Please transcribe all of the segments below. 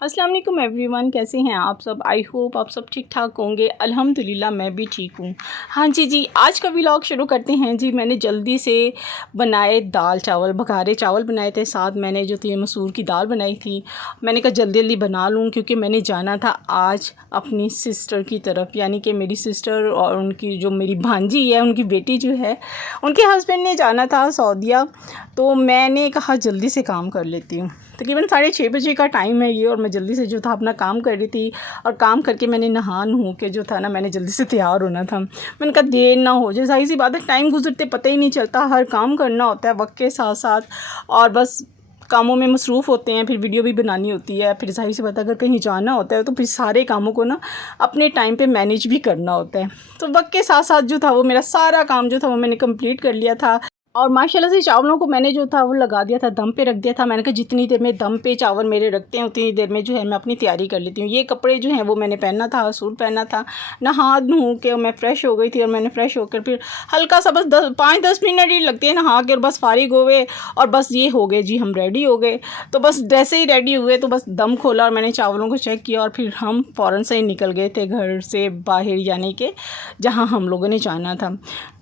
अस्सलाम वालेकुम एवरीवन, कैसे हैं आप सब। आई होप आप सब ठीक ठाक होंगे। अल्हम्दुलिल्लाह मैं भी ठीक हूँ। हाँ जी, आज का व्लॉग शुरू करते हैं जी। मैंने जल्दी से बनाए दाल चावल, बघारे चावल बनाए थे, साथ मैंने जो थी मसूर की दाल बनाई थी। मैंने कहा जल्दी जल्दी बना लूँ क्योंकि मैंने जाना था आज अपनी सिस्टर की तरफ, यानी कि मेरी सिस्टर और उनकी जो मेरी भांजी है, उनकी बेटी जो है, उनके हस्बैंड ने जाना था सऊदीया। तो मैंने कहा जल्दी से काम कर लेती हूँ। तकरीबन 6:30 बजे का टाइम है ये, और मैं जल्दी से जो था अपना काम कर रही थी। और काम करके मैंने नहा नू के जो था ना, मैंने जल्दी से तैयार होना था। मैंने कहा देर ना हो जाए, ज़ाहिर सी बात है टाइम गुजरते पता ही नहीं चलता, हर काम करना होता है वक्त के साथ साथ, और बस कामों में मसरूफ़ होते हैं। फिर वीडियो भी बनानी होती है, फिर ज़ाहिर सी बात है अगर कहीं जाना होता है तो फिर सारे कामों को ना अपने टाइम पे मैनेज भी करना होता है। तो वक्त के साथ साथ जो था वो मेरा सारा काम जो था वो मैंने कंप्लीट कर लिया था। और माशाल्लाह से चावलों को मैंने जो था वो लगा दिया था, दम पे रख दिया था। मैंने कहा जितनी देर में दम पे चावल मेरे रखते हैं उतनी देर में जो है मैं अपनी तैयारी कर लेती हूँ। ये कपड़े जो हैं वो मैंने पहना था, सूट पहना था, नहा धो के मैं फ़्रेश हो गई थी। और मैंने फ़्रेश होकर फिर हल्का सा बस 5-10 मिनट ही लगते हैं नहा के, और बस फारिग हो गए और बस ये हो गए जी, हम रेडी हो गए। तो बस जैसे ही रेडी हुए तो बस दम खोला और मैंने चावलों को चेक किया, और फिर हम फ़ौरन से ही निकल गए थे घर से बाहर, यानी कि जहाँ हम लोगों ने जाना था।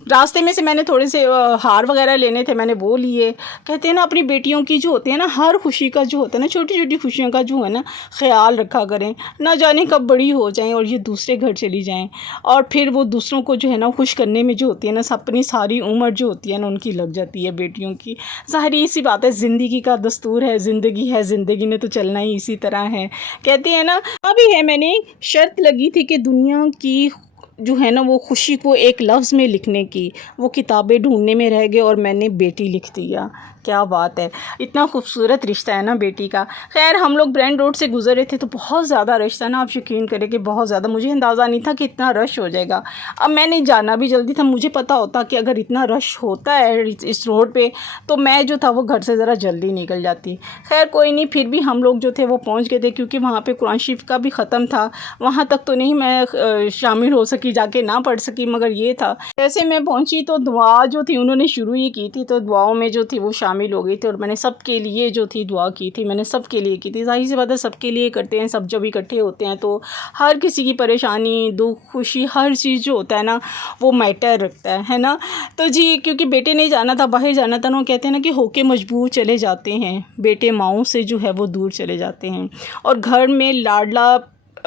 रास्ते में से मैंने थोड़े से हार वगैरह लेने थे, मैंने वो लिए। कहते हैं ना अपनी बेटियों की जो होती है ना, हर खुशी का जो होता है ना, छोटी छोटी खुशियों का जो है ना ख्याल रखा करें, ना जाने कब बड़ी हो जाएं और ये दूसरे घर चली जाएं, और फिर वो दूसरों को जो है ना खुश करने में जो होती है ना, अपनी सारी उम्र जो होती है ना उनकी लग जाती है बेटियों की। ज़ाहिर सी बात है, ज़िंदगी का दस्तूर है, ज़िंदगी है, ज़िंदगी ने तो चलना ही इसी तरह है। कहते हैं ना, अभी है मैंने शर्त लगी थी कि दुनिया की जो है ना वो खुशी को एक लफ्ज़ में लिखने की, वो किताबें ढूंढने में रह गए और मैंने बेटी लिख दिया। क्या बात है, इतना खूबसूरत रिश्ता है ना बेटी का। खैर हम लोग ब्रांड रोड से गुजर रहे थे तो बहुत ज़्यादा रश था ना, आप यकीन करें कि बहुत ज़्यादा, मुझे अंदाज़ा नहीं था कि इतना रश हो जाएगा। अब मैंने जाना भी जल्दी था, मुझे पता होता कि अगर इतना रश होता है इस रोड पे तो मैं जो था वो घर से ज़रा जल्दी निकल जाती। खैर कोई नहीं, फिर भी हम लोग जो थे वो पहुँच गए थे, क्योंकि वहाँ पर कुरान शरीफ का भी ख़त्म था। वहाँ तक तो नहीं मैं शामिल हो सकी, जाके ना पढ़ सकी, मगर ये था जैसे मैं पहुंची तो दुआ जो थी उन्होंने शुरू ही की थी, तो दुआओं में जो थी वो शामिल हो गई थी। और मैंने सबके लिए जो थी दुआ की थी, मैंने सबके लिए की थी। ज़ाहिर सी बात है सबके लिए करते हैं, सब जब इकट्ठे होते हैं तो हर किसी की परेशानी, दुख, खुशी, हर चीज़ जो होता है ना वो मैटर रखता है ना। तो जी क्योंकि बेटे ने जाना था, बाहर जाना था ना, वो कहते हैं ना कि होके मजबूर चले जाते हैं बेटे, माओं से जो है वो दूर चले जाते हैं। और घर में लाडला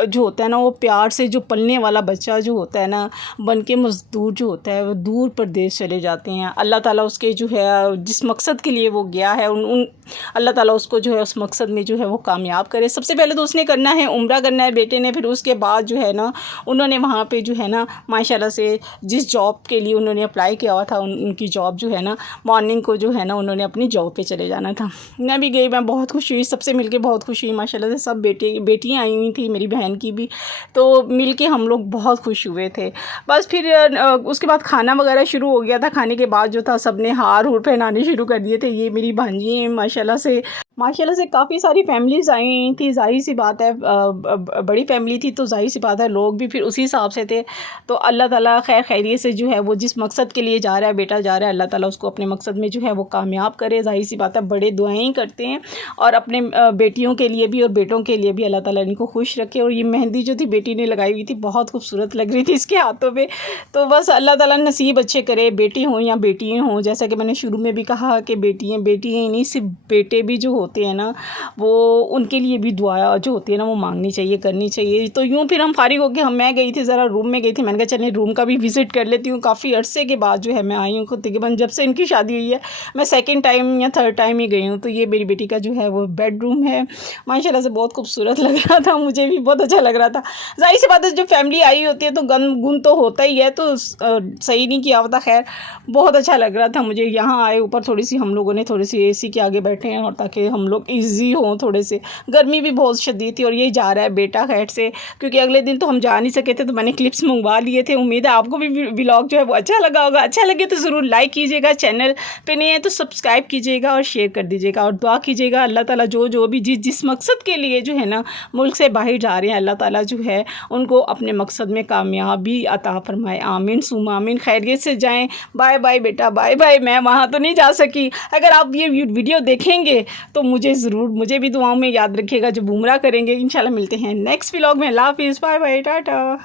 जो होता है ना, वो प्यार से जो पलने वाला बच्चा जो होता है ना, बन के मज़दूर जो होता है वो दूर प्रदेश चले जाते हैं। अल्लाह ताला उसके जो है जिस मकसद के लिए वो गया है उन अल्लाह ताला उसको जो है उस मकसद में जो है वो कामयाब करे। सबसे पहले तो उसने करना है उम्रा करना है बेटे ने, फिर उसके बाद जो है ना उन्होंने वहाँ पे जो है ना माशाल्लाह से जिस जॉब के लिए उन्होंने अप्लाई किया हुआ था उनकी जॉब जो है ना, मॉर्निंग को जो है ना उन्होंने अपनी जॉब पे चले जाना था। मैं भी गई, मैं बहुत खुश हुई, सबसे मिलके बहुत खुश हुई। माशाल्लाह से सब बेटियाँ आई हुई थी, मेरी बहन की भी, तो मिलके हम लोग बहुत खुश हुए थे। बस फिर उसके बाद खाना वगैरह शुरू हो गया था। खाने के बाद जो था सबने हार हुर पहनाने शुरू कर दिए थे। ये मेरी भांजी हैं, माशाल्लाह से काफ़ी सारी फैमिलीज़ आई हुई थी। ज़ाहिर सी बात है बड़ी फैमिली थी तो ज़ाहिर सी बात है लोग भी फिर उसी हिसाब से थे। तो अल्लाह ताला खैर खैरियत से जो है वो जिस मकसद के लिए जा रहा है बेटा जा रहा है, अल्लाह ताला उसको अपने मकसद में जो है वो कामयाब करे। ज़ाहिर सी बात है बड़े दुआएं करते हैं, और अपने बेटियों के लिए भी और बेटों के लिए भी अल्लाह ताला इनको खुश रखे। और ये मेहंदी जो थी बेटी ने लगाई हुई थी, बहुत खूबसूरत लग रही थी इसके हाथों पे। तो बस अल्लाह ताला नसीब अच्छे करे, बेटी हों या बेटियाँ हों। जैसा कि मैंने शुरू में भी कहा कि बेटियाँ ही नहीं, सिर्फ बेटे भी जो होते हैं ना वो उनके लिए भी दुआ जो होती है ना वो मांगनी चाहिए, करनी चाहिए। तो यूँ फिर हम फारिग हो गए, मैं गई थी ज़रा रूम में गई थी, मैंने कहा चलिए रूम का भी विज़िट कर लेती हूँ। काफ़ी अरसे के बाद जो है मैं आई हूँ, तकरीबन जब से इनकी शादी हुई है मैं सेकंड टाइम या थर्ड टाइम ही गई हूँ। तो ये मेरी बेटी का जो है वो बेडरूम है, माशाल्लाह से बहुत खूबसूरत लग रहा था, मुझे भी बहुत अच्छा लग रहा था। ज़ाहिर सी बात है जब फैमिली आई होती है तो गुन तो होता ही है, तो सही नहीं किया होता। खैर बहुत अच्छा लग रहा था मुझे। यहाँ आए ऊपर थोड़ी सी हम लोगों ने थोड़ी सी एसी के आगे बैठे हैं, और ताकि हम लोग ईजी हों थोड़े से, गर्मी भी बहुत शदीद थी। और ये जा रहा है बेटा खैर से, क्योंकि अगले दिन तो हम जा नहीं सके थे तो मैंने क्लिप्स मंगवा लिए थे। उम्मीद है आपको भी व्लॉग जो है वो अच्छा लगा होगा। अच्छा लगे तो ज़रूर लाइक कीजिएगा, चैनल पे नहीं है तो सब्सक्राइब कीजिएगा और शेयर कर दीजिएगा, और दुआ कीजिएगा अल्लाह ताला जो भी जिस मकसद के लिए जो है ना मुल्क से बाहर जा रहे हैं, अल्लाह ताला जो है उनको अपने मकसद में कामयाबी अता फरमाए। आमीन सुम्मा आमीन। खैरियत से जाएं। बाय बाय बेटा, बाय बाय। मैं वहाँ तो नहीं जा सकी, अगर आप ये वीडियो देखेंगे तो मुझे भी दुआओं में याद रखिएगा जो बुमराह करेंगे। इंशाल्लाह मिलते हैं नेक्स्ट व्लॉग में। अल्लाह हाफ़िज़, बाय बाय, टाटा।